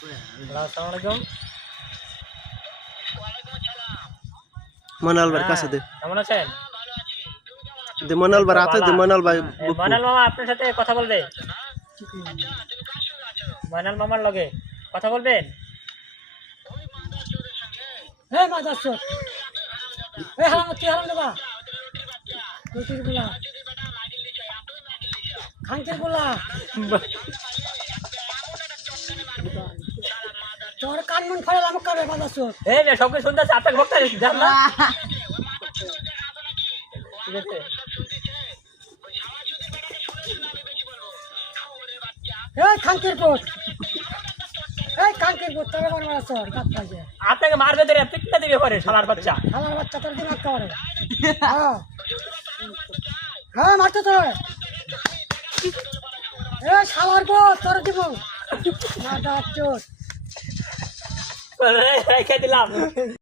আসসালামু আলাইকুম। মনাল ভাই কাছে দে, কেমন আছেন? দে মনাল ভাই হাতে দে, মনাল ভাই ময়নাল মামা আপনার সাথে কথা বলবে। ময়নাল মামার লগে কথা বলবেন। হ্যাঁ মাদার চোর এ হারাম তুই হারাম দেবা রুটির গুলা খাঙ্কের গুলা তোর কান মন ফাড়ে আমাকে কাবে মাদার চোর এই রে সবকে শুনতে আছে, আপনাকে বক্তা জান না। ঠিক আছে এই খাঙ্কের কোট এই খাঙ্কের কোট তোর আমার মাদার চোর কাপ খাইছে আপনাকে মারবে ধরে পিটনা দিবে পরে শালার বাচ্চা। আমার বাচ্চা তোর দিন আটকা মারে হ্যাঁ হ্যাঁ মারতে তোর এ শালার গো তোর দিব মাদার চোর রেখে দিলাম।